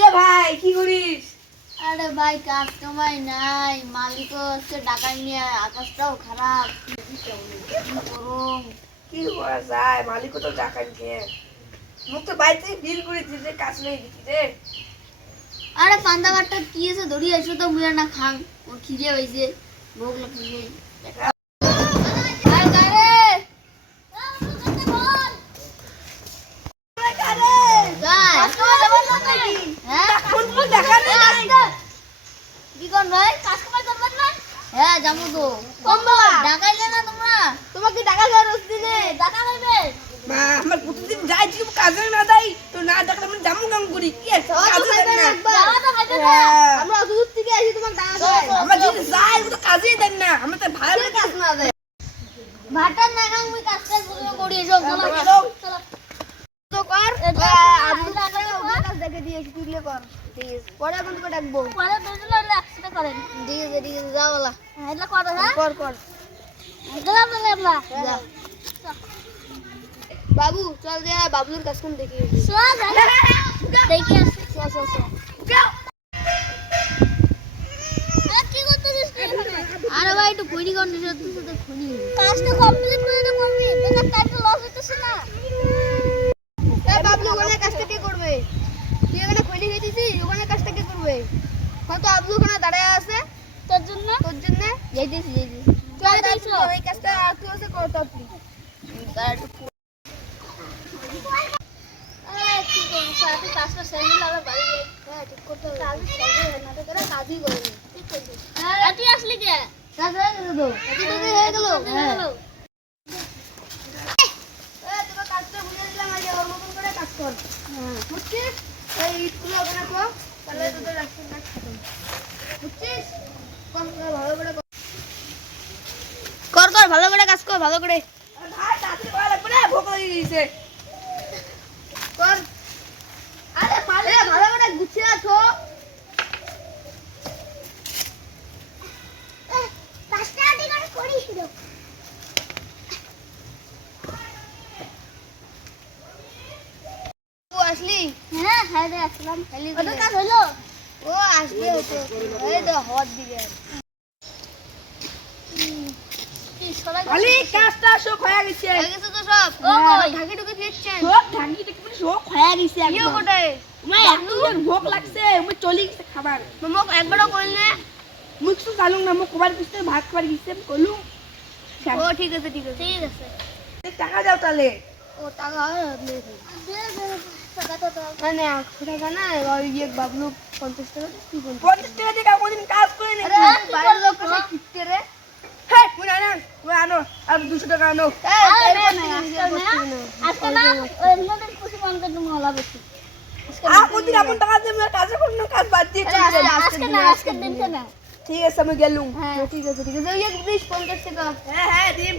কিরে ভাই কি করিস? আরে ভাই কাস্টমার নাই, মালিকও হচ্ছে ডাকাই নিয়ে, আকাশটাও খারাপ, গরম। কি করা যায়, মালিকও তো টাকা নিয়ে। মুখ তো বাইরে থেকে বিল করে দিতে কাজ নেই দেখি রে। আরে পান্তা ভাতটা কি এসে ধরি এসে তো মুয়া না খাং, ওর খিদে হয়েছে, ভোগ লাগছে। হ্যাঁ যাবো তো, ডাকাইলে না তোমরা, তোমাকে ডাকা যায় রোজ দিনে, ডাকা নেবে মা আমার প্রতিদিন যাই তুই কাজে না যাই তো না ডাকলে আমি জামু কাম করি কি আছে কাজে দেন না। আমরা দূর থেকে আসি তোমাকে ডাকা যায়, আমরা যদি যাই তো কাজেই দেন না, আমরা তো ভালো করে কাজ না দেয় ভাটার না খাং মুই কাজটা করি সব চলো চলো তো কর। আমি কাজ দেখে দিয়েছি তুই কর, ঠিক আছে পরে এখন তোকে ডাকবো, পরে দুজন হলে একসাথে করেন, ঠিক আছে যাও বলা এটা কর, হ্যাঁ কর কর গেলাম না যা বাবু চল দে বাবুর কাজ কোন দেখি চল দেখি আসি চল চল চল কি করতেছিস তুই? আরে ভাই একটু খনি কর নিতে তো খনি কাজটা কমপ্লিট করে তো করবি, তোর টাইমটা লস হইতেছে না। এই বাবলু ওখানে কাজটা কে করবে? তুই এখানে খনি খেতেছিস, ওখানে কাজটা কে করবে? কত আবলু ওখানে দাঁড়ায় আছে তোর জন্য যাইতেছি চল চল এই কাজটা আর তুই ওসে কর তো তুই কি করবো সাথে কাজটা সেরে আবার বাড়ি যাই। হ্যাঁ ঠিক করতে হবে, কাজ শেষ হয় না তো তোরা কাজই করবি, ঠিক করবি। হ্যাঁ তুই আসলি কে? কাজ হয়ে গেল তো, হয়ে গেল। হ্যাঁ তোরা কাজটা বুঝে দিলাম, আজ ওর মতন করে কাজ কর। হ্যাঁ বুঝছিস, এই ইটগুলো ওখানে কর, তাহলে তোদের রাস্তার কাজ খতম, বুঝছিস? কর ভালো করে কর কর ভালো করে কাজ কর, ভালো করে ভাই তাতে করা লাগবে না, ভোক লেগে গেছে। কর। আরে পালে ভালো করে গুছিয়ে রাখো, কাজটা আগে করে করিস তো। ও আসলি? হ্যাঁ হ্যাঁ রে আসলাম। কত কাজ হলো? ও আসবে হতো, এই তো হট দিবে। মালিক কাজটা সব হয়ে গেছে। হয়ে গেছে তো সব। ও ঢাকি ঢুকে ফিরছেন সব ঢাকি ঢাকি মানে সব হয়ে গেছে কি একদম। ওটাই মই এত ভোক লাগছে, মই চলে গেছে খাবার। মোক একবারও কইল না। মুখ তো জানো না, মই কবার গেছে ভাত খাবার গেছে কলু। ও ঠিক আছে ঠিক আছে ঠিক আছে। টাকা দাও তাহলে। ও টাকা দে টাকা তো মানে 100 টাকা না, আর ইয়ে বাবলু 50 টাকা কি বল 50 টাকা দিয়ে কোনদিন কাজ করে নি। আরে বাইরের লোক কত কিটতে রে। হ্যাঁ মই আনো আর 200 টাকা আনো। আজকে না ওই মধ্যে খুশি মনকে তুমি হলা বেশি কোনদিন আপন টাকা দিয়ে মই কাজ করব না, কাজ বাদ দিয়ে চলে যাই। আজকে না আজকে দিন না। ঠিক আছে আমি গেলুম। হ্যাঁ ঠিক আছে ওই 20 50 টাকা। হ্যাঁ হ্যাঁ দিম।